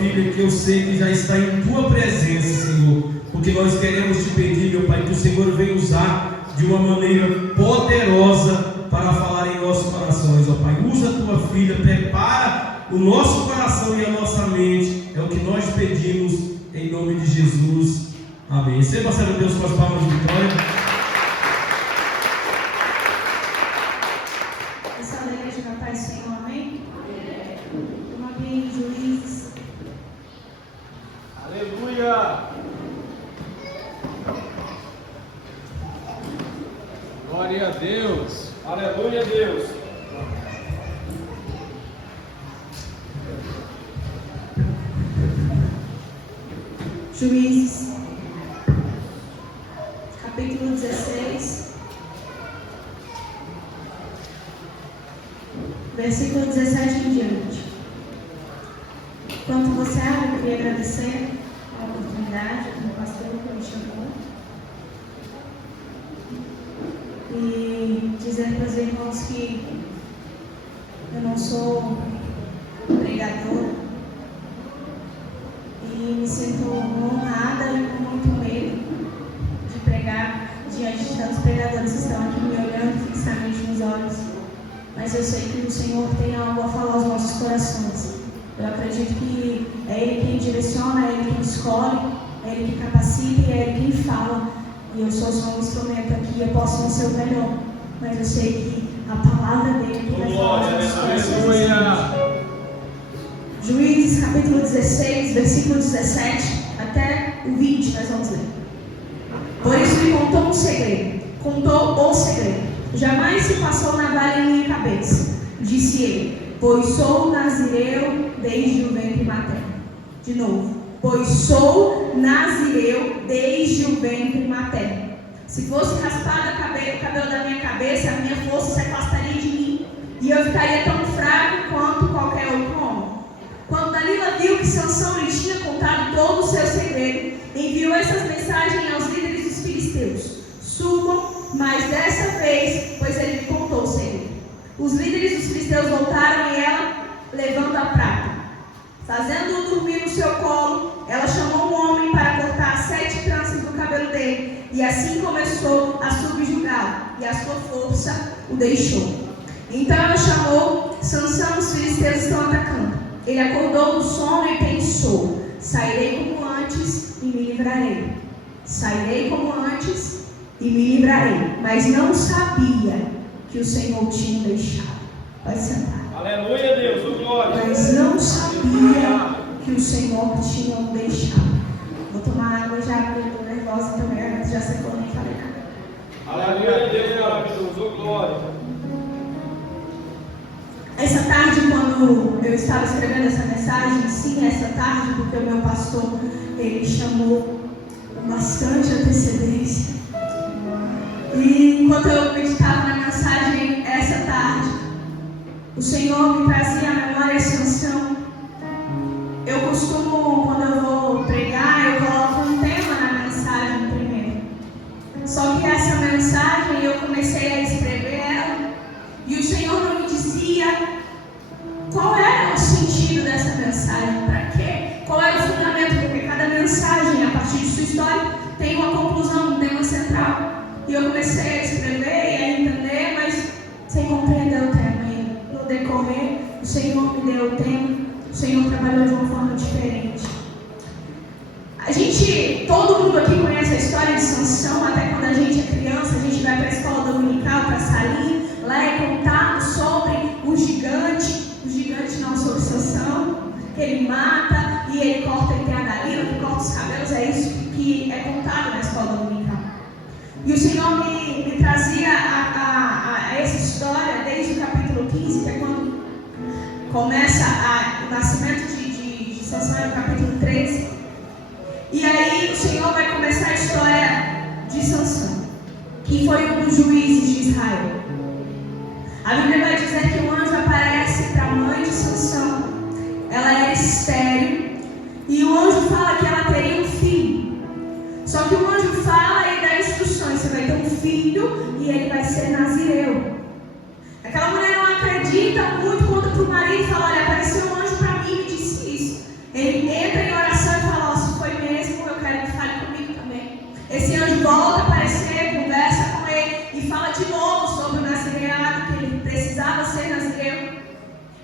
filha, que eu sei que já está em tua presença, Senhor, porque nós queremos te pedir, meu Pai, que o Senhor venha usar de uma maneira poderosa para falar em nossos corações, ó Pai. Usa a tua filha, prepara o nosso coração e a nossa mente, é o que nós pedimos em nome de Jesus, amém. Receba, Senhor Deus, com as palmas de vitória. Glória a Deus, aleluia a Deus. Juízes, capítulo 16, versículo 17 em diante. Enquanto você abre, eu queria agradecer a oportunidade do pastor que me chamou e dizer para os irmãos que eu não sou pregadora e me sinto honrada e com muito medo de pregar diante de tantos pregadores que estão aqui me olhando fixamente nos olhos, mas eu sei que o Senhor tem algo a falar aos nossos corações. Eu acredito que é Ele quem direciona, é Ele quem escolhe, é Ele que capacita e é Ele quem fala. E eu sou só um instrumento aqui, eu posso não ser o melhor, mas eu sei que a palavra dele vai falar aos nossos corações. Juízes capítulo 16, versículo 17 até o 20, nós vamos ler. Por isso lhe contou um segredo, contou o segredo. Jamais se passou navalha em minha cabeça, disse ele, pois sou nazireu desde o ventre materno. De novo, pois sou nazireu desde o ventre materno. Se fosse raspado o cabelo da minha cabeça, a minha força se afastaria de mim, e eu ficaria tão fraco quanto qualquer outro homem. Quando Dalila viu que Sansão lhe tinha contado todo o seu segredo, enviou essas mensagens aos líderes dos filisteus: subam, mas dessa vez, pois ele me contou o segredo. Os líderes dos filisteus voltaram e ela, levando a prata, fazendo-o dormir no seu colo, ela chamou um homem para cortar 7 tranças do cabelo dele, e assim começou a subjugá-lo, e a sua força o deixou. Então ela chamou: Sansão, os filisteus estão atacando. Ele acordou do sono e pensou: sairei como antes e me livrarei. Sairei como antes e me livrarei. Mas não sabia que o Senhor tinha deixado. Pode sentar. Aleluia, Deus, o glória. Mas não sabia que o Senhor tinha o deixado. Vou tomar água já, porque eu estou nervosa também, mas já secou, nem falei nada. Aleluia, Deus, maravilhoso, o glória. Essa tarde, quando eu estava escrevendo essa mensagem, sim, essa tarde, porque o meu pastor, ele chamou com bastante antecedência. E enquanto eu meditava na mensagem essa tarde, o Senhor me trazia à memória essa canção. Eu costumo, quando eu vou pregar, eu coloco um tema na mensagem primeiro. Só que essa mensagem, eu comecei a escrever ela, e o Senhor não me dizia qual era o sentido dessa mensagem, para quê, qual era o fundamento, porque cada mensagem, a partir de sua história, tem uma conclusão, um tema central. E eu comecei a escrever e a entender, mas sem compreender o tema. E no decorrer, o Senhor me deu o tema, o Senhor trabalhou de uma forma diferente. Todo mundo aqui conhece a história de Sansão. Até quando a gente é criança, a gente vai para a escola dominical, para a salinha, lá é contado sobre o gigante não, sobre Sansão, que ele mata e ele corta entre a Dalila, que corta os cabelos. É isso que é contado na escola dominical. E o Senhor me trazia a essa história desde o capítulo 15, que é quando começa o nascimento de Sansão, no capítulo 13. E aí o Senhor vai começar a história de Sansão, que foi um dos juízes de Israel. A Bíblia vai dizer que um anjo aparece para a mãe de Sansão. Ela era estéril, e o anjo fala que ela teria um filho. Só que o anjo fala e dá instruções: você vai ter um filho e ele vai ser nazireu. Aquela mulher não acredita muito, conta para o marido e fala: olha, apareceu um anjo para mim e me disse isso. Ele entra em oração e fala: ó, se foi mesmo, eu quero que fale comigo também. Esse anjo volta a aparecer, conversa com ele e fala de novo sobre o nazireado, que ele precisava ser nazireu.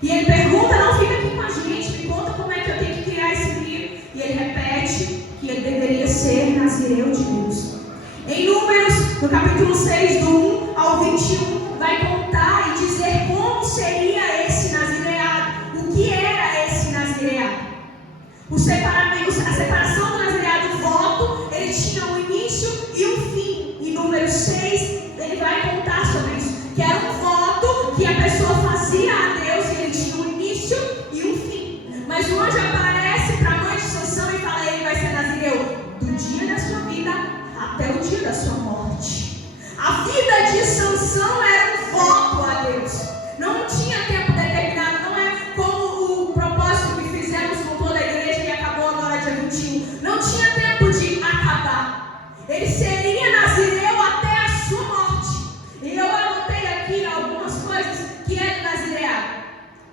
E ele pergunta: não fica aqui com a gente, me conta como é que eu tenho que criar esse filho. E ele repete que ele deveria ser nazireu de Deus. Em Números, no capítulo 6, do 1 ao 21, vai contar e dizer como seria esse nazireado, o que era esse nazireado. A separação do nazireado, o voto, ele tinha um início e um fim. Em Números 6, ele vai contar sobre isso, que era um voto que a pessoa fazia a Deus e ele tinha um início e um fim. Mas o anjo aparece para a mãe de Sansão e fala: ele vai ser nazireu do dia da sua vida até o dia da sua morte. A vida de Sansão era um voto a Deus. Não tinha tempo determinado, não é como o propósito que fizemos com toda a igreja e acabou agora dia 21. Não tinha tempo de acabar. Ele seria nazireu até a sua morte. E eu anotei aqui algumas coisas que é do nazireado: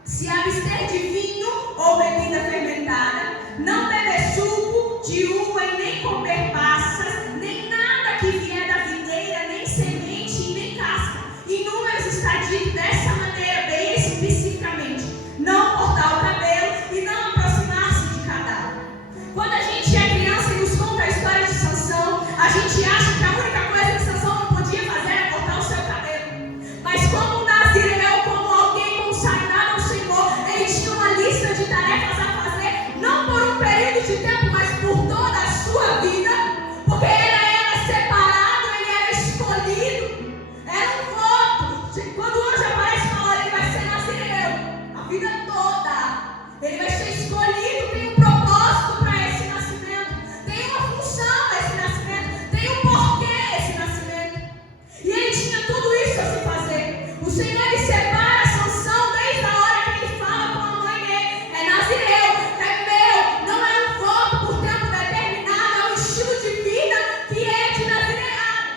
se abster de vinho ou bebida fermentada, não beber suco de uva e nem comer passas, nem nada que vier da videira, nem semente e nem casca. Em Números está dito dessa maneira, bem especificamente: não cortar o cabelo e não aproximar-se de cadáver. Quando a gente é criança e nos conta a história de Sansão, a gente acha que a única coisa que Sansão não podia fazer era cortar o seu cabelo. Mas como nazireu, como alguém consagrado ao Senhor, ele tinha uma lista de tarefas a fazer, não por um período de tempo, mas por toda a sua vida, porque ele era separado, ele era escolhido, era um voto. Quando o anjo aparece e fala: ele vai ser nazireu a vida toda, ele vai ser escolhido, tem um propósito para esse nascimento, tem uma função esse nascimento, tem um porquê esse nascimento. E ele tinha tudo isso a se fazer. O Senhor, ele separa Sansão desde a hora que ele fala com a mãe dele: é nazireu, é meu, não é um voto por tempo determinado, é um estilo de vida que é de nazireado.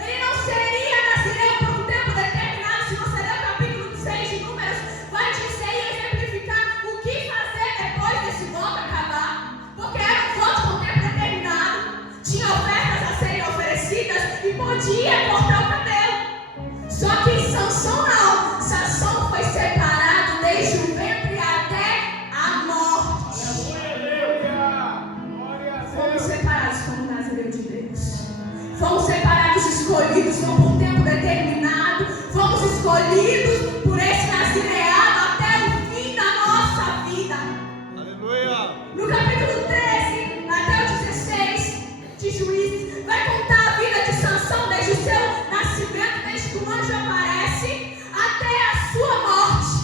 Ele não seria nazireu por um tempo determinado. Se você ler o capítulo 6 de Números, vai dizer e exemplificar o que fazer depois desse voto acabar, porque era um voto por tempo determinado, tinha ofertas a serem oferecidas e podia cortar o cabelo. Só que Sansão não. Sansão foi separado desde o ventre até a morte. Fomos separados como nazireu de Deus. Fomos separados, escolhidos, não por tempo determinado. Fomos escolhidos por esse nazireado até o fim da nossa vida. Aleluia. No capítulo 13 até o 16 de Juízes, vai contar a vida de Sansão desde o seu nascimento, desde que o anjo aparece até a sua morte.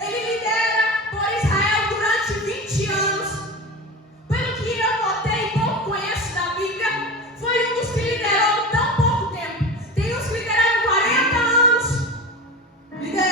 Ele lidera por Israel durante 20 anos. Pelo que eu notei e pouco conheço da Bíblia, foi um dos que liderou tão pouco tempo. Tem uns que lideraram 40 anos, lideraram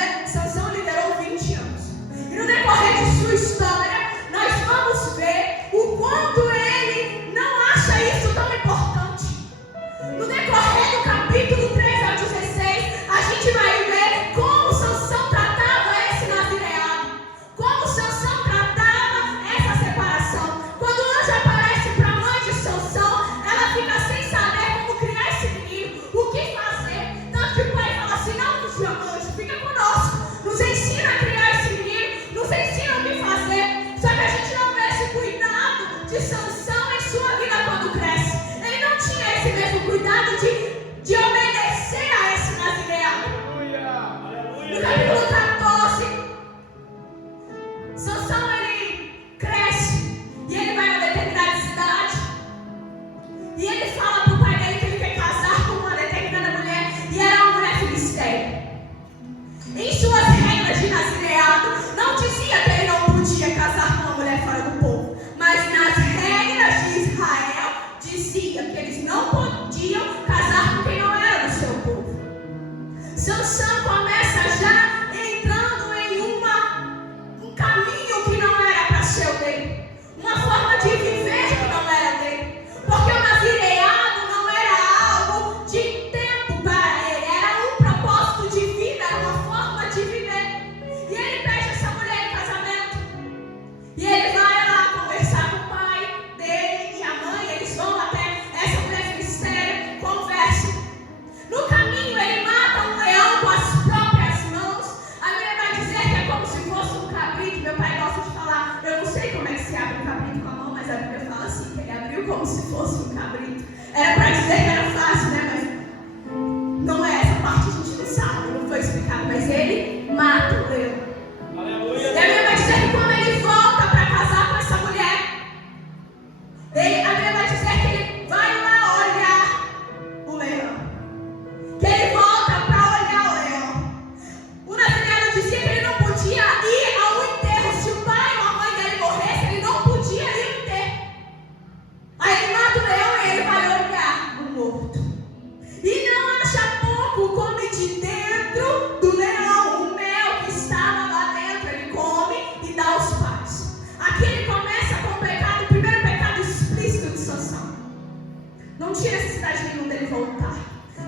como se fosse um cabrito. Era para dizer que era fácil, né? Mas não é essa parte, a gente não sabe, não foi explicado. Mas ele mata o leão. Aleluia. E a Bíblia vai dizer que quando ele volta para casar com essa mulher, a Bíblia vai dizer que ele vai lá olhar o leão. Que ele volta para olhar o leão. O nazireu dizia que ele não podia ir ao enterro. Se o pai ou a mãe dele morresse, ele não podia ir ao enterro. Aí ele mata o leão e ele vai olhar o morto. E não acha pouco, come de dentro do leão o mel que estava lá dentro. Ele come e dá aos pais. Aqui ele começa com o pecado, o primeiro pecado explícito de Sansão. Não tinha necessidade nenhuma dele voltar.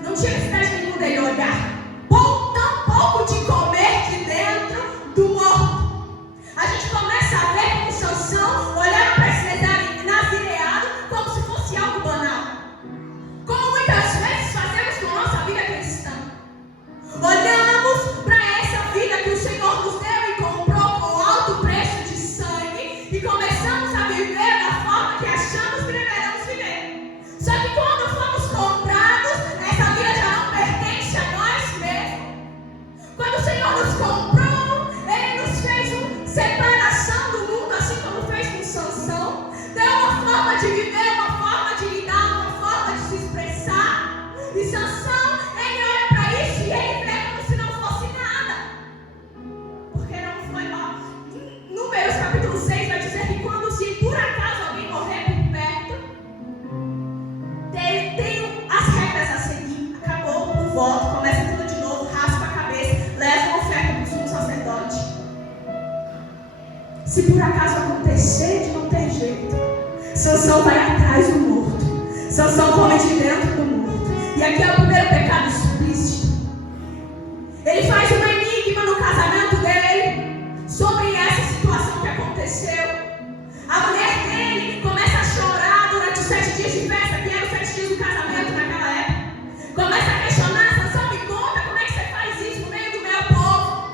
Não tinha necessidade nenhuma dele olhar. Tampouco de comer de dentro do morto. A gente começa a ver como Sansão olhava para esse nazireado como se fosse algo banal. Como muitas vezes fazemos com a nossa vida cristã. Olhamos para essa vida que o Senhor nos deu e comprou com alto preço de sangue e começamos a viver da forma que achamos que deveremos viver. Só que quando fomos comprados, essa vida já não pertence a nós mesmos. Quando o Senhor nos comprou, Ele nos fez uma separação do mundo, assim como fez com Sansão. Deu uma forma de viver, uma forma de lidar, uma forma de se expressar. E Sansão, ele olha para isso e ele vê como se não fosse nada. Porque não foi, Números capítulo 6 vai dizer que quando se por acaso alguém morrer por perto, tem as regras a seguir. Acabou o voto, começa tudo de novo, raspa a cabeça, leva uma oferta para o sumo sacerdote. Se por acaso acontecer de não ter jeito, Sansão vai atrás do morto. Sansão come de dentro do morto. E aqui é o primeiro pecado explícito. Ele faz uma enigma no casamento dele sobre essa situação que aconteceu. A mulher dele começa a chorar durante os 7 dias de festa, que eram os 7 dias do casamento naquela época. Começa a questionar: Sansão, me conta como é que você faz isso no meio do meu povo.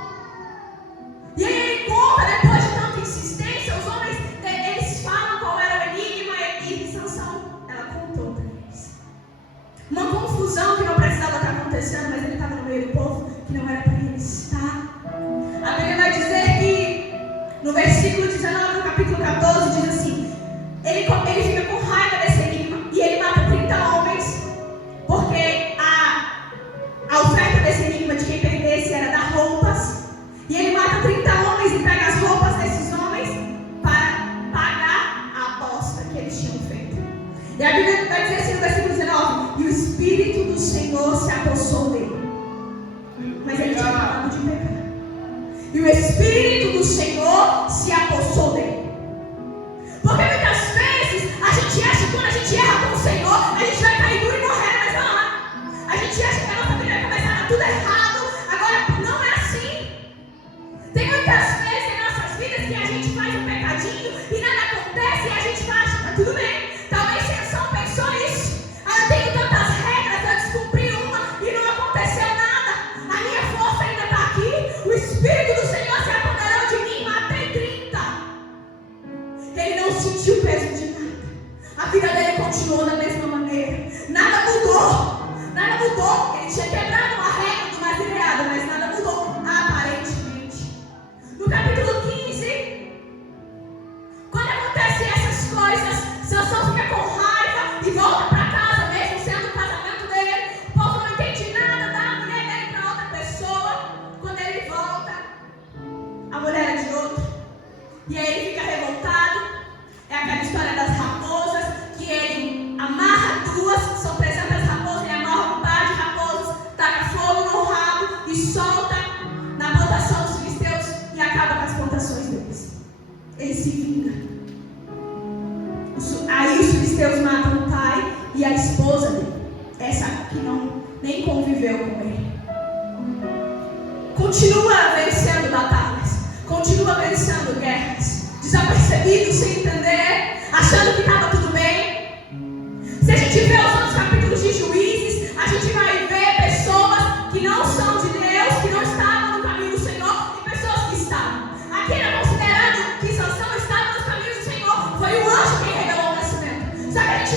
E aí ele conta, depois de tanta insistência, os homens, eles falam qual era o enigma e Sansão, ela contou para eles. Uma confusão que não precisava estar acontecendo, mas ele estava no meio do povo que não era para ele estar. A Bíblia vai dizer que no versículo 19 do capítulo 14 diz assim: ele fica com raiva desse enigma e ele mata 30 homens, porque a oferta desse enigma de quem perdesse era dar roupas. E ele mata 30 homens e pega as roupas desses homens para pagar a aposta que eles tinham feito. E a Bíblia vai dizer assim no versículo 19: e o Espírito do Senhor se apossou dele. Mas ele tinha acabado de pecar. E o Espírito do Senhor se apossou dele. Porque muitas vezes a gente acha que quando a gente erra com o Senhor, a gente vai cair duro e morrer na mesma hora. A gente acha que a nossa vida vai começar a dar tudo errado. Agora não é assim. Tem muitas vezes em nossas vidas que a gente faz um pecadinho e nada acontece e a gente acha, tá tudo bem. Talvez Sansão pensou isso. Eu tenho tantas regras, eu descumpri uma e não aconteceu nada. A minha força ainda está aqui. O Espírito do Senhor se apoderou de mim, matei 30. Ele não sentiu o peso de nada. A vida dele continuou da mesma maneira. Nada mudou. Nada mudou. Ele tinha quebrado uma regra do nazireado, mas nada mudou, aparentemente. No capítulo 15, quando acontecem essas coisas, Sansão fica com raiva e volta para casa, mesmo sendo o casamento dele. O povo não entende nada, dá a mulher dele para outra pessoa. Quando ele volta, a mulher é de outro. E aí ele fica revoltado. É aquela história das raposas, que ele amarra 2, são 300 raposas, ele amarra um par de raposas, taca fogo no rabo e solta na plantação dos filisteus e acaba com as plantações deles. Ele se vinga. Aí os filisteus matam o pai e a esposa dele, essa que nem conviveu com ele. Continua vencendo batalhas, continua vencendo guerras, desapercebido, sem entender, achando que estava tudo bem. Se a gente vê os outros capítulos de Juízes, a gente vai ver pessoas que não são de Deus, que não estavam no caminho do Senhor, e pessoas que estavam. Aqui era considerado que Sansão estava nos caminhos do Senhor. Foi o anjo quem revelou o nascimento. Só que a gente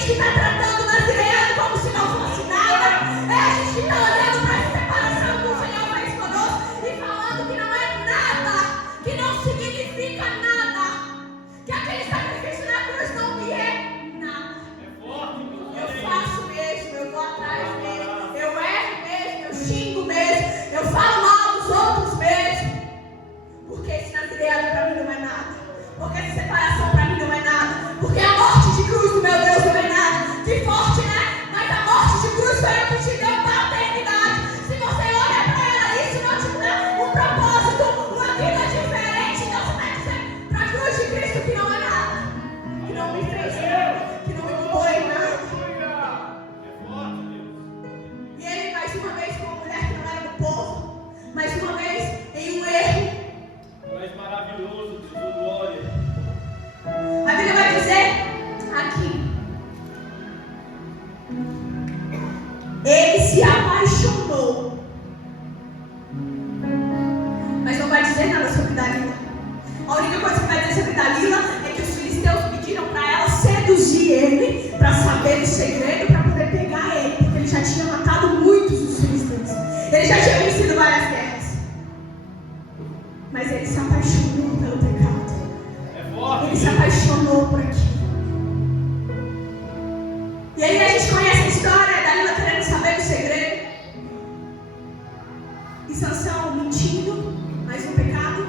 gente que está tratando o nazireano como se não fosse nada. É a gente que está olhando para essa separação que o Senhor fez conosco e falando que não é nada, que não significa nada, que aquele sacrifício na cruz não me é nada. Eu faço mesmo, eu vou atrás mesmo, eu erro mesmo, eu xingo mesmo, eu falo mal dos outros mesmo, porque esse nazireano para mim não é nada, porque essa separação para mim não é nada, porque a morte de cruz do meu Deus não é nada. Que forte, né? Mas a morte de cruz foi o que te deu paternidade. Se você olha para ela, isso não te dá um propósito, uma vida diferente. Então você vai dizer para a cruz de Cristo que não é nada, que não me fez nada, que não me mudou em nada. E ele mais uma vez com uma mulher que não era do povo, mais uma vez em um erro. Mais maravilhoso, Deus, glória. A Bíblia vai dizer aqui: ele se apaixonou. Mas não vai dizer nada sobre Dalila. A única coisa que vai dizer sobre Dalila é que os filisteus pediram para ela seduzir ele, para saber do segredo, para poder pegar ele, porque ele já tinha matado muitos dos filisteus. Ele já tinha vencido várias guerras. Mas ele se apaixonou pelo pecado. Ele se apaixonou por aquilo. E aí a gente conhece a história, Dalila querendo saber do segredo. E Sansão mentindo, mais um pecado.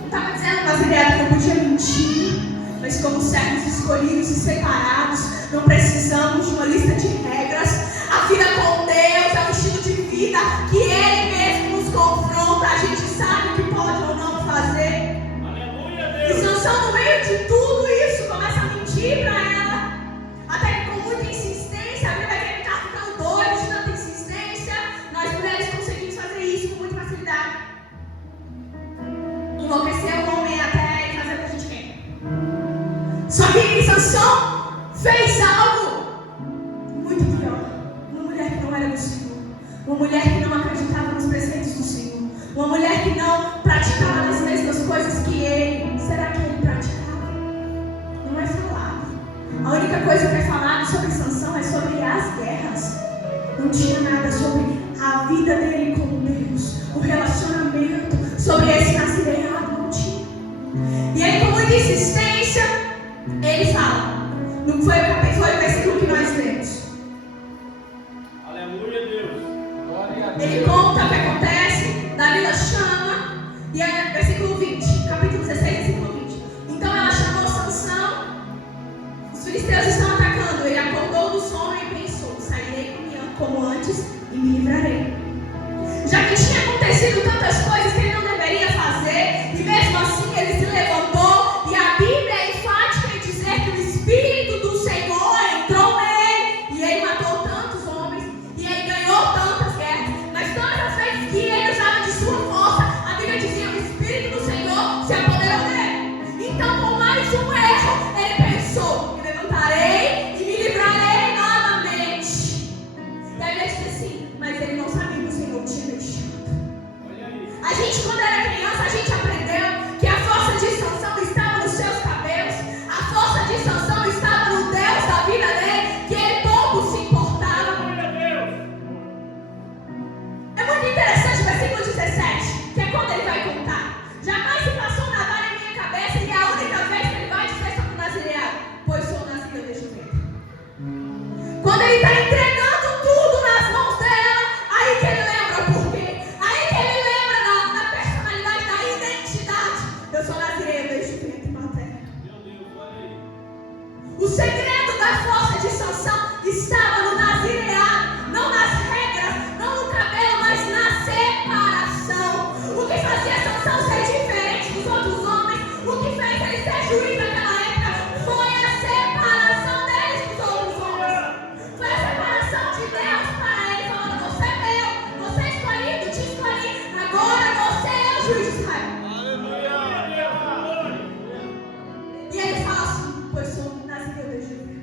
Não estava dizendo nazireano que eu podia mentir, mas como servos escolhidos e separados, não precisamos de uma lista de regras. A vida com Deus é um estilo de vida que Ele mesmo nos confronta. A gente sabe o que pode ou não fazer. E Sansão, no meio de tudo isso, começa a mentir para ela. Até que com muita insistência, a Bíblia vai ver que ele está ficando doido de tanta insistência. Nós mulheres conseguimos fazer isso com muita facilidade. Enlouquecer o homem até fazer o que a gente quer. Só que Sansão fez algo muito pior. Uma mulher que não era do Senhor. Uma mulher que não acreditava nos preceitos do Senhor. Uma mulher que não praticava as mesmas coisas que ele. Será que ele praticava? Não é falado. A única coisa que é falado sobre Sansão é sobre as guerras. Não tinha nada sobre a vida dele com Deus, o relacionamento, sobre esse nazireado, não tinha. E aí, com muita insistência, ele fala. Não foi o versículo que nós lemos. Aleluia, Deus. Glória a Deus. Ele conta o que acontece, Dalila chama, e aí, versículo 20, capítulo 16, versículo 20. Então ela chamou Sansão, os filisteus estão atacando, ele acordou do sono e pensou: sairei como antes e me livrarei. Já que tinha acontecido tantas coisas que ele não deveria fazer, e mesmo assim ele se levantou, e a Bíblia é enfática em dizer que o Espírito do Senhor entrou nele, e ele matou tantos homens, e ele ganhou tantas guerras, mas todas as vezes que ele usava de sua força, a Bíblia dizia: o Espírito do Senhor se apoderou dele. Então, com mais um erro, ele pensou: me levantarei e me livrarei novamente. E a Bíblia diz assim: mas ele não sabia que o Senhor tinha deixado. A gente, quando era criança, a gente aprendeu que a força de Sansão estava nos seus cabelos, a força de Sansão estava no Deus da vida dele, que ele pouco se importava. É muito interessante o versículo 17, que é quando ele vai contar: jamais se passou nada em minha cabeça, e é a única vez que ele vai dizer sobre o nazireado, pois sou nazireu desde o ventre. Quando ele está entregando tudo nas mãos dela, aí que ele lembra o porquê. Aí que ele lembra da personalidade, da identidade. Eu sou nazireu desde o ventre materno. O segredo da força de Sansão estava no nazireado, não nas regras, não no cabelo, mas na separação. O que fazia Sansão ser diferente dos outros homens, o que fez ele ser juiz naquela época, foi a separação deles dos outros homens. Foi a separação de Deus para ele, falando: você é meu, você é escolhido, te escolhi, agora você é o juiz de Israel. E ele fala assim: pois sou nazireu desde o ventre.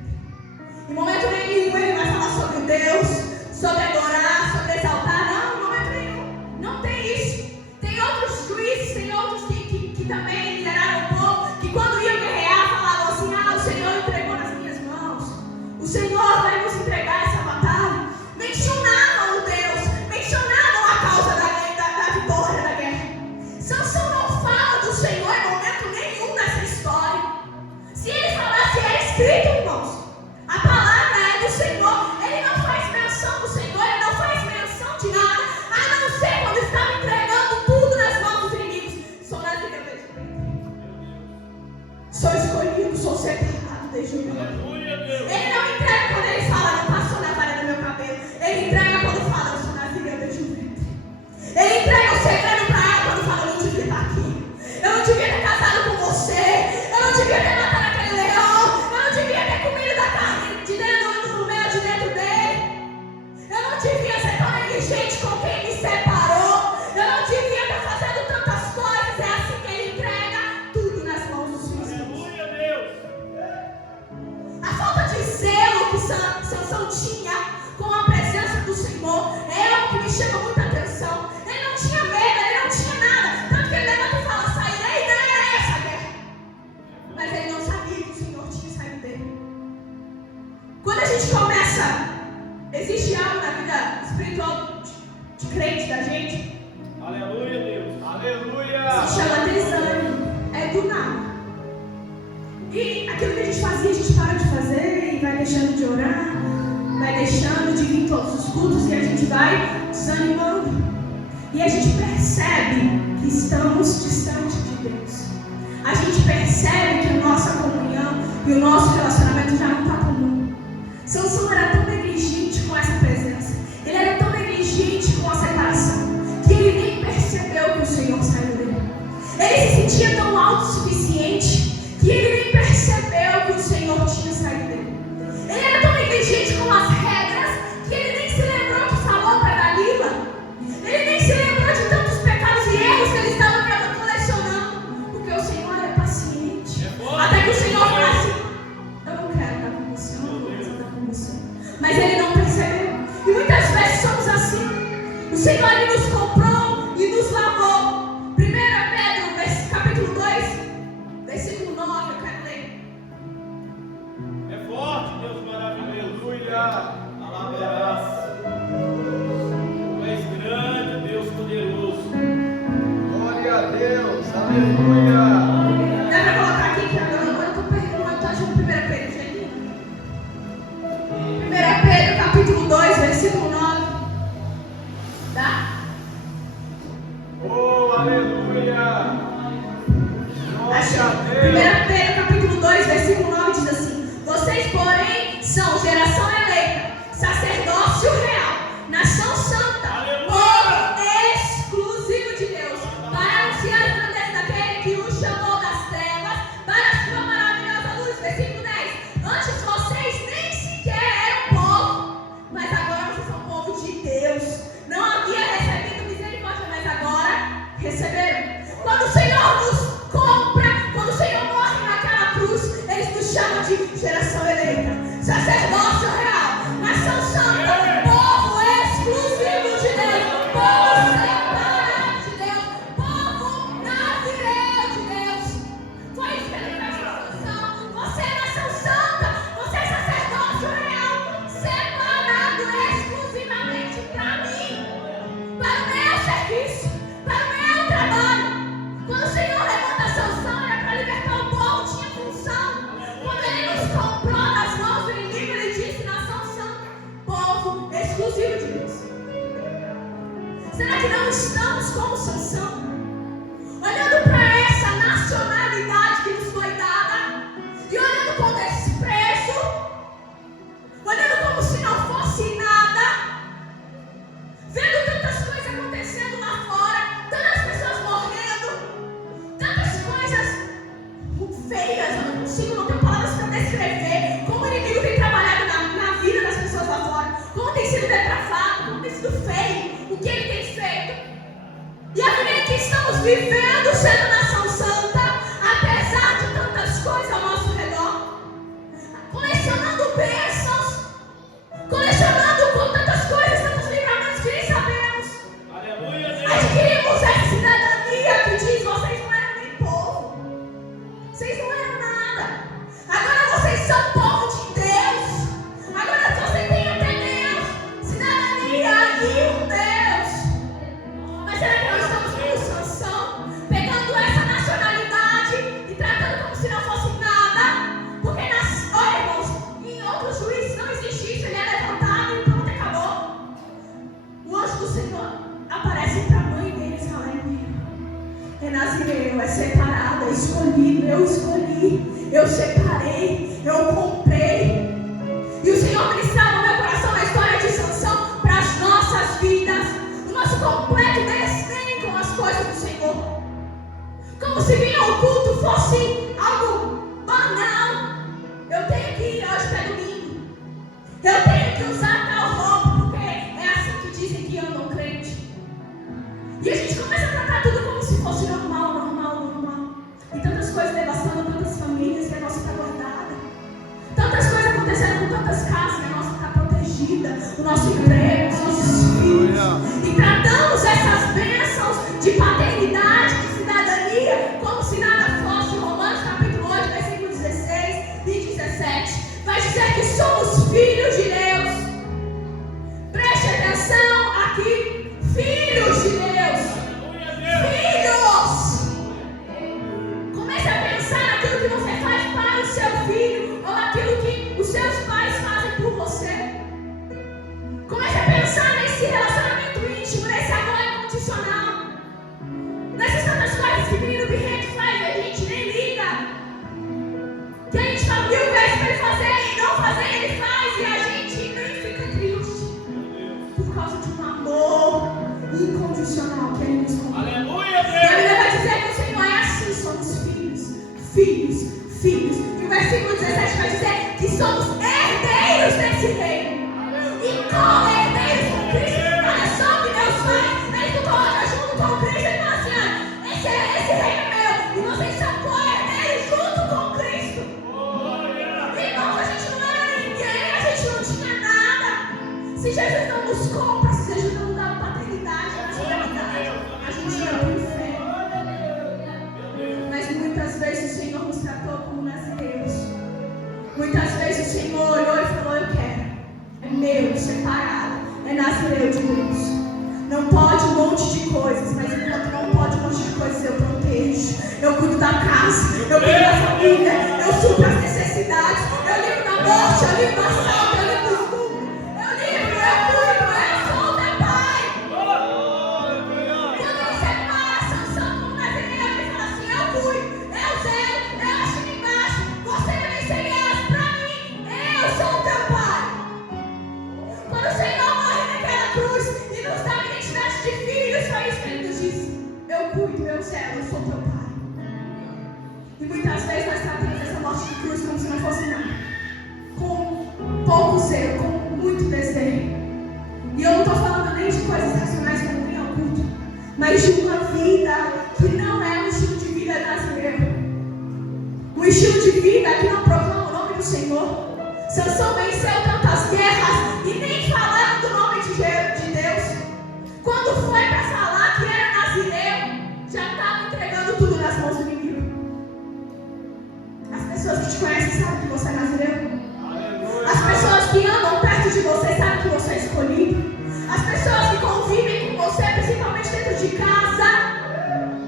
Em momento nenhum ele vai falar sobre Deus, sobre adorar, sobre exaltar. Não, em momento nenhum. Não tem isso. Tem outros juízes, tem outros que também lideraram o povo, que quando iam guerrear falavam assim: o Senhor entregou nas minhas mãos. O O Senhor vai nos entregar essa batalha. Mencionavam o Deus, mencionavam a causa da vitória da guerra. Sansão não fala do Senhor em momento nenhum nessa história. Se ele falasse, é escrito, irmãos. A palavra é do Senhor. Ele não faz menção do Senhor, ele não faz menção de nada, a não ser quando estava entregando tudo nas mãos dos inimigos. Sou nascido desde o ventre. Sou escolhido, sou separado desde o ventre. Ele não entrega quando ele fala, não passou na vara do meu cabelo. Ele entrega quando fala, eu sou nascido desde o ventre. Ele entrega o segredo para ela quando fala, eu não devia estar aqui. Eu não devia ter casado com você. Eu não devia ter matado aquele leão. Eu não devia ter comido da carne de dentro do meu, de dentro dele. Eu não devia ser tão negligente com quem me separou. Eu não devia estar fazendo tantas coisas. É assim que ele entrega tudo nas mãos dos filhos. Aleluia, Deus. A falta de zelo que Sansão tinha com a presença do Senhor é algo que me chama muita atenção. Ele não tinha medo, ele não tinha nada. Tanto que ele levanta e fala, sairei, não era essa a guerra. Mas ele não sabia que o Senhor tinha saído dele. Quando a gente começa, existe algo na vida espiritual de crente da gente. Aleluia, Deus. Aleluia. Se chama desânimo. É do nada. E aquilo que a gente fazia, a gente para de fazer e vai deixando de orar, vai deixando de vir todos os cultos e a gente vai desanimando. E a gente percebe que estamos distantes de Deus. A gente percebe que a nossa comunhão e o nosso relacionamento já não está comum. Sansão era tão negligente com essa presença. Ele era tão negligente com a separação que ele nem percebeu que o Senhor saiu dele. Ele se sentia tão autossuficiente que ele nem percebeu que o Senhor tinha saído dele. Ele era tão negligente com as regras que ele nem se lembrou que falou para Dalila. Ele nem se lembrou de tantos pecados e erros que ele estava colecionando. Porque o Senhor é paciente. Até que o Senhor fala assim, eu não quero estar com você, eu não vou estar com você. Mas ele não percebeu. E muitas vezes somos assim. O Senhor ele nos comprou e nos lavou. 1 Pedro, capítulo 2, versículo 9, eu quero ler. É forte, Deus maravilhoso. Aleluia. Alabarás. Tu és grande, Deus poderoso. Glória a Deus. Aleluia. Dá para colocar aqui que agora eu estou perdendo, eu estou achando 1 Pedro, gente. 1 Pedro, capítulo 2, versículo 9. Tá? Oh, aleluia. Achei. Glória a 1 Deus. Pedro, capítulo 2, versículo 9 diz assim: vocês, porém, são geração eleita, sacerdócio real, nação santa, povo exclusivo de Deus, para anunciar as grandezas daquele que os chamou das trevas para a sua maravilhosa luz. Versículo 10: antes vocês nem sequer eram povo, mas agora vocês são povo de Deus. Não havia recebido misericórdia, mas agora receberam. Quando o Senhor nos compra, quando o Senhor morre naquela cruz, eles nos chamam de geração eleita, sacerdócio real, nação santa, povo exclusivo de Deus, povo separado de Deus, povo nazireu de Deus. Foi isso que ele fez na Sansão. Você é nação santa, você é sacerdócio real, separado exclusivamente para mim, para o meu serviço, para o meu trabalho. Quando o Senhor levanta Sansão, era para libertar o povo, tinha função. Quando ele nos comprou nas mãos do inimigo, ele disse: nação santa, povo exclusivo de Deus. Será que não estamos como Sansão? Olhando para essa nacionalidade que nos foi dada e olhando com desprezo, olhando como se não fosse nada, vendo tantas coisas acontecendo lá fora, tantas pessoas morrendo, tantas coisas feias, eu não consigo, não tenho palavras para descrever como o inimigo tem trabalhado na vida das pessoas lá fora, como tem sido depravado, como tem sido feio, o que ele tem feito. E a Bíblia diz eu separei, eu comprei. E o Senhor ministrava no meu coração a história de Sansão para as nossas vidas, o nosso completo desdém com as coisas do Senhor. Como se vir ao culto fosse algo banal. Eu tenho que ir hoje para domingo. Eu tenho que usar tal roupa, porque é assim que dizem que andam crente. E a gente começa a tratar tudo como se fosse normal, normal, normal. E tantas coisas devastando tantas famílias que a nossa está guardada. Tantas coisas acontecendo com tantas casas que a nossa está protegida. O nosso emprego, os nossos filhos. E tratamos essas bênçãos de paternidade, de cidadania, como se nada fosse. Romanos capítulo 8, versículo 16 e 17. Vai dizer que somos filhos de Deus. Preste atenção aqui. Filhos de Deus. Filhos. Comece a pensar naquilo que você faz para o seu filho, ou naquilo que os seus pais fazem por você. Comece a pensar nesse relacionamento íntimo, nesse amor incondicional, nessas tantas coisas que o menino birrento faz e a gente nem liga, que a gente fala mil vezes para ele fazer e não fazer, ele faz e a gente nem fica triste por causa de um amor incondicional que ele nos comprou. Aleluia, Deus! E a Bíblia vai dizer que o Senhor é assim, somos filhos, filhos, filhos. E o versículo 17 vai dizer que somos herdeiros desse reino. E co-herdeiros com Cristo. Olha só o que Deus faz. Ele coloca junto com Cristo e fala assim: olha, esse reino é meu. E vocês são co-herdeiros junto com Cristo. Irmãos, a gente não era ninguém, a gente não tinha nada. Se Jesus não nos compra, se Jesus não nos dá paternidade, a gente ia para o inferno. Mas muitas vezes o Senhor nos tratou como nazareus. Muitas vezes o Senhor olhou e falou: eu quero. É meu, separado. É nazareu de Deus. Não pode um monte de coisas, mas enquanto não pode um monte de coisas, eu protejo. Eu cuido da casa, eu cuido da família, eu supro as necessidades, eu livro da morte, eu livro do assalto, eu livro do estupro, eu livro, eu cuido, eu sou teu pai. Quando ele separa Sansão como nazareu, ele fala assim: eu cuido, eu zelo, eu acho embaixo, você me ensinou pra mim, eu sou teu pai. Quando o Senhor morre naquela cruz e nos dá a identidade de filhos, foi isso que ele nos disse: eu cuido, eu zelo, eu sou teu pai. E muitas vezes nós tratamos essa morte de cruz como se não fosse nada, com pouco zelo, com muito desejo. E eu não estou falando nem de coisas racionais como nem ao culto, mas de uma vida que não é um estilo de vida nazareu, um estilo de vida que não proclama o nome do Senhor. Sansão venceu tantas guerras e nem falando do nome de Deus. Quando foi para falar que era nazireu, já estava entregando tudo nas mãos do inimigo. As pessoas que te conhecem sabem que você é nazireu. As pessoas que andam perto de você sabem que você é escolhido. As pessoas que convivem com você, principalmente dentro de casa,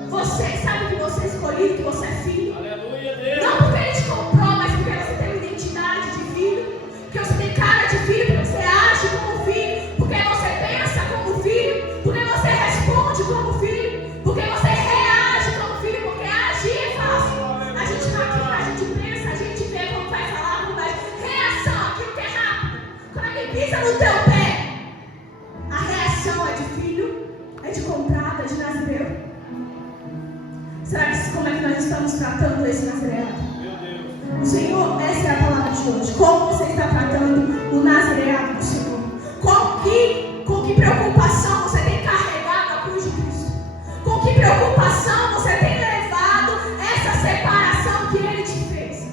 você sabe que você é escolhido, que você é filho. Aleluia, Deus! Não porque ele te comprou, mas porque você tem uma identidade de filho, porque você tem cara de filho, porque você age como filho, porque você pensa como filho, porque você responde como filho, porque você reage como filho, porque agir é fácil. A gente maquina, a gente pensa, a gente vê como vai falar, como vai. Reação, aquilo que é rápido. Quando alguém pisa no teu pé, a reação é de filho, é de comprado, é de nazareu. Será que como é que nós estamos tratando esse nazareado? O Senhor, essa é a palavra de hoje. Como você está tratando o nazareado do Senhor? Com que preocupação você tem carregado a cruz de Cristo? Com que preocupação você tem levado essa separação que Ele te fez?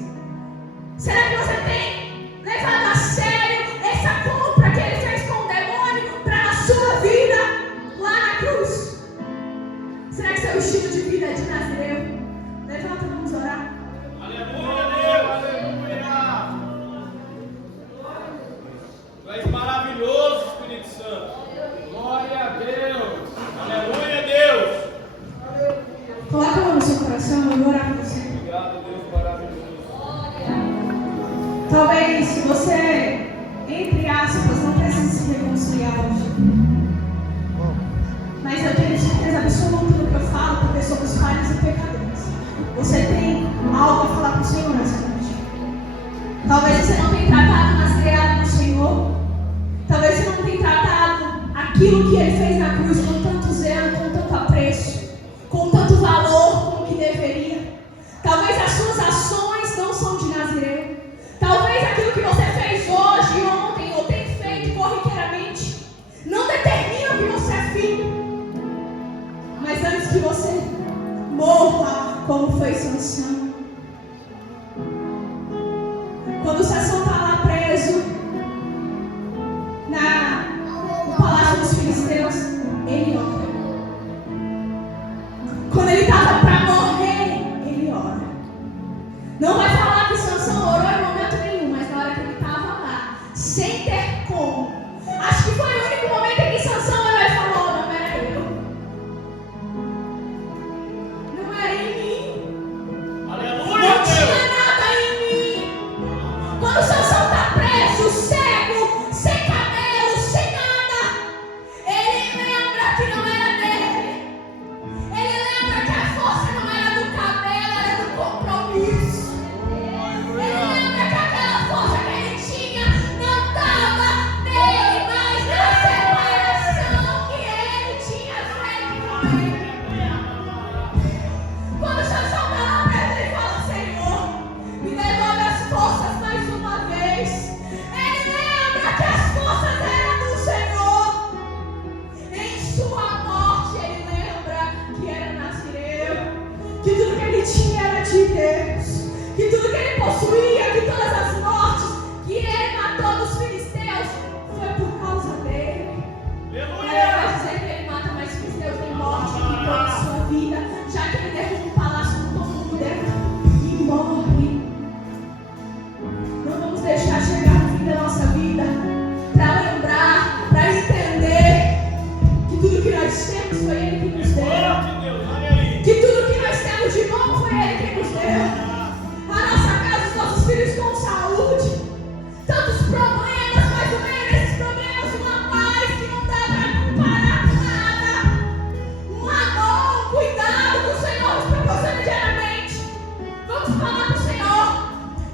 Será que você tem levado a sério essa compra que Ele fez com o demônio para a sua vida lá na cruz? Será que seu estilo de vida é de nazareu? Levanta, vamos orar. Aleluia, Deus! Aleluia! sem ter como. Acho que foi o único momento em que Sansão olhou e falou: não era eu. Não era em mim. Aleluia, Não tinha Deus. nada em mim. Quando Sansão está preso, cego, sem cabelo, sem nada, ele lembra que não era dele. Ele lembra que a força não era do cabelo, era do compromisso. Ele lembra que aquela força que ele tinha não estava nele, mas na separação que ele tinha feito com ele. Quando Sansão vai lá pra ele e fala: Senhor, me devolve as forças mais uma vez. Ele lembra que as forças eram do Senhor. Em sua morte ele lembra que era nazireu, que tudo que ele tinha era de Deus, que tudo que ele possuía, que todas as mortes que ele matou dos filisteus foi por causa dele. Ele vai dizer que ele mata mais filisteus em morte que toda a sua vida, já que ele derruba um palácio com todo mundo dentro e morre. Não vamos deixar chegar no fim da nossa vida para lembrar, para entender que tudo que nós temos foi Ele que nos deu. Que tudo que nós temos de bom foi Ele que nos deu. A nossa casa, os nossos filhos com saúde. Tantos problemas, mas no meio desses problemas uma paz que não dá para comparar com nada. Um amor, um cuidado que o Senhor nos proporciona diariamente. Vamos falar com o Senhor.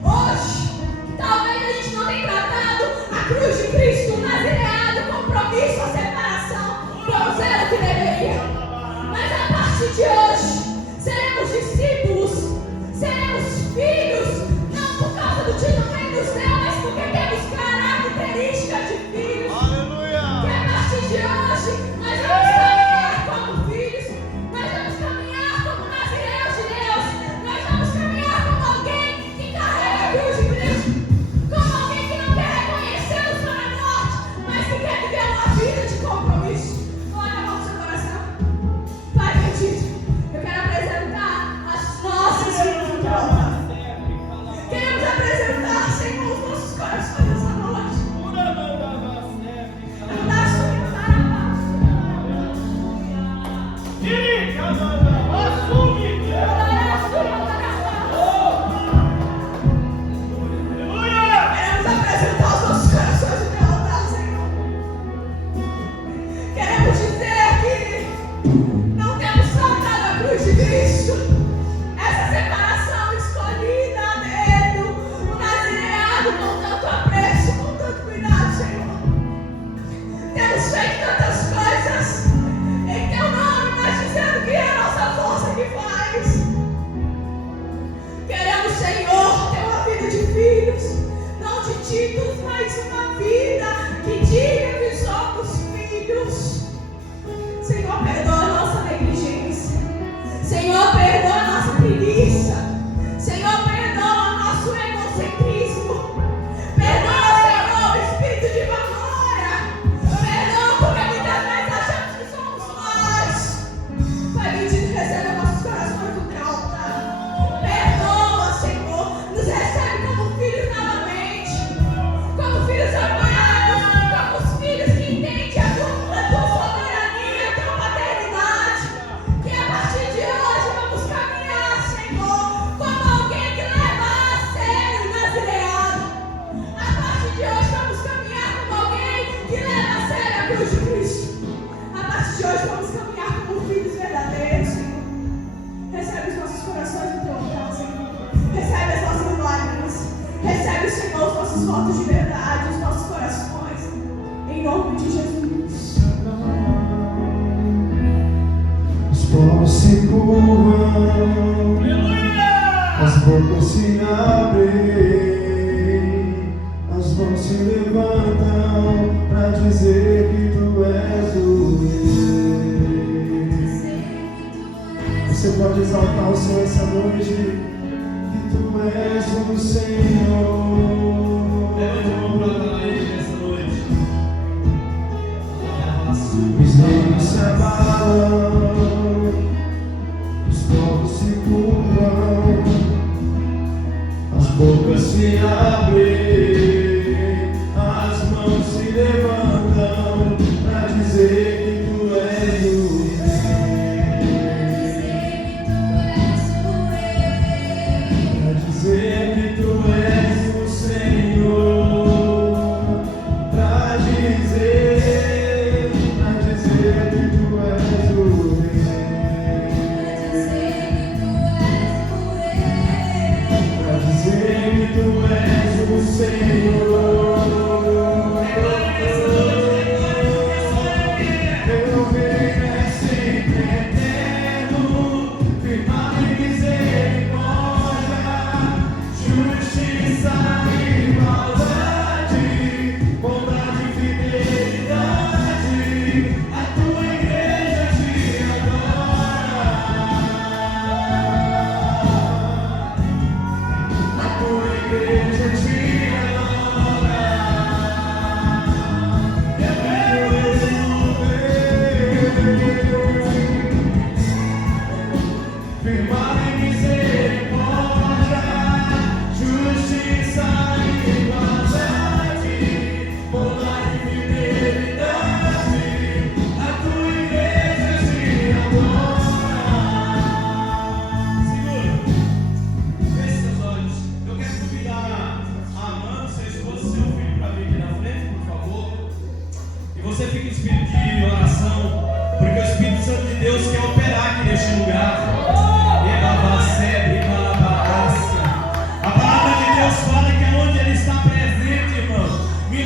Hoje, talvez a gente não tenha tratado a cruz de Cristo, o nazireado, o compromisso, a separação, como era o que deveria. Mas a partir de hoje, seremos discípulos, seremos filhos, não por causa do título que Ele nos deu, mas porque temos características de filhos. Que a partir de hoje, nós vamos caminhar como filhos, nós vamos caminhar como nazireus de Deus, nós vamos caminhar como alguém que carrega a cruz de Cristo, como alguém que não quer reconhecer o Senhor na morte, mas que quer viver uma vida de compromisso. Olha a mão no seu coração. Pai bendito, eu quero apresentar as nossas vidas aqui ao altar. Queremos apresentar, Senhor, os nossos corações nessa noite. Queremos apresentar os nossos corações no teu altar, Senhor. Queremos dizer que não temos saltado a cruz de Cristo. Essa separação escolhida a dedo, o nazireado com tanto apreço, com tanto cuidado, Senhor. Temos feito tantas coisas em teu nome, mas dizendo que é a nossa força que faz. Queremos, Senhor, ter uma vida de filhos, não de títulos, mas uma vida que diga que somos filhos. Senhor, perdoa a nossa negligência. Senhor, perdoa a nossa preguiça. Senhor, perdoa o nosso egocentrismo. Perdoa, Senhor, o espírito de vanglória. Perdoa porque muitas vezes achamos que somos nós. Pai bendito, recebe nossos corações do teu altar. Perdoa, Senhor. Nos recebe como filhos novamente. Como filhos amados. Como os filhos que entendem a tua soberania, a tua paternidade. Que a partir de hoje vamos caminhar, Senhor, como alguém que leva a sério o nazireado. A partir de hoje vamos caminhar como alguém que leva a sério a cruz de Cristo. A partir de hoje vamos caminhar como filhos verdadeiros, Senhor. Recebe os nossos corações no teu altar, Senhor. Recebe as nossas lágrimas. Recebe, Senhor, os nossos votos de verdade, os nossos corações. Em nome de Jesus. Os povos se curvam, as bocas se abrem, as mãos se levantam para dizer que tu és o Rei. Você pode exaltar o Senhor essa noite, que tu és o Senhor. Levante a mão para adorar Ele nessa noite. Os reinos se abalam, os povos se curvam, as bocas se abrem, as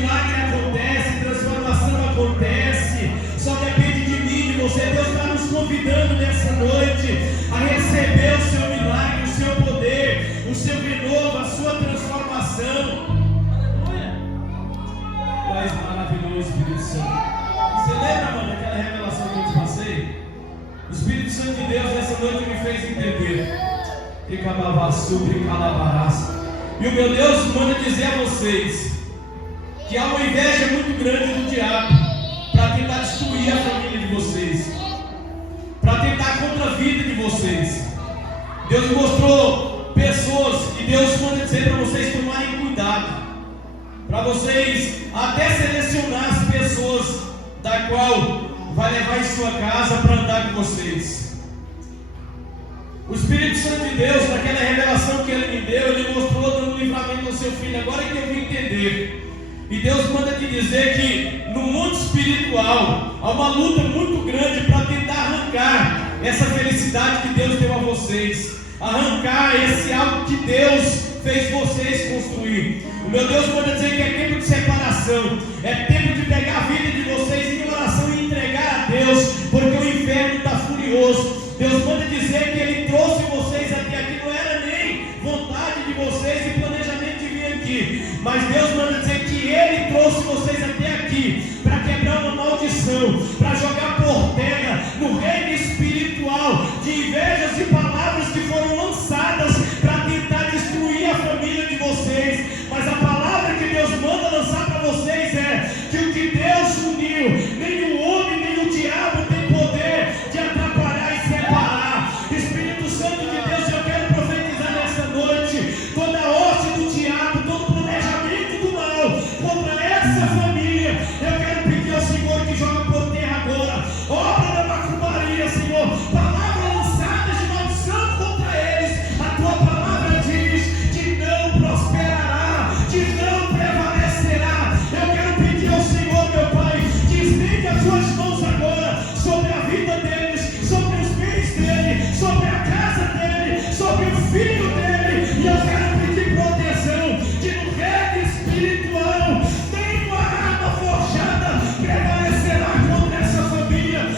milagre acontece, transformação acontece. Só depende de mim, de você. Deus está nos convidando nessa noite a receber o seu milagre, o seu poder, o seu renovo, a sua transformação. Aleluia! Tu és maravilhoso, Espírito Santo. Você lembra, mano, aquela revelação que eu te passei? O Espírito Santo de Deus nessa noite me fez entender que sobre calabarás. E o meu Deus manda dizer a vocês que há uma inveja muito grande do diabo para tentar destruir a família de vocês, para tentar contra a vida de vocês. Deus mostrou pessoas e Deus manda dizer para vocês tomarem cuidado, para vocês até selecionar as pessoas da qual vai levar em sua casa para andar com vocês. O Espírito Santo de Deus, naquela revelação que Ele me deu, Ele mostrou dando livramento ao seu filho. Agora que eu vim entender. E Deus manda te dizer que no mundo espiritual há uma luta muito grande para tentar arrancar essa felicidade que Deus deu a vocês, arrancar esse algo que Deus fez vocês construir. O meu Deus manda dizer que é tempo de separação, é tempo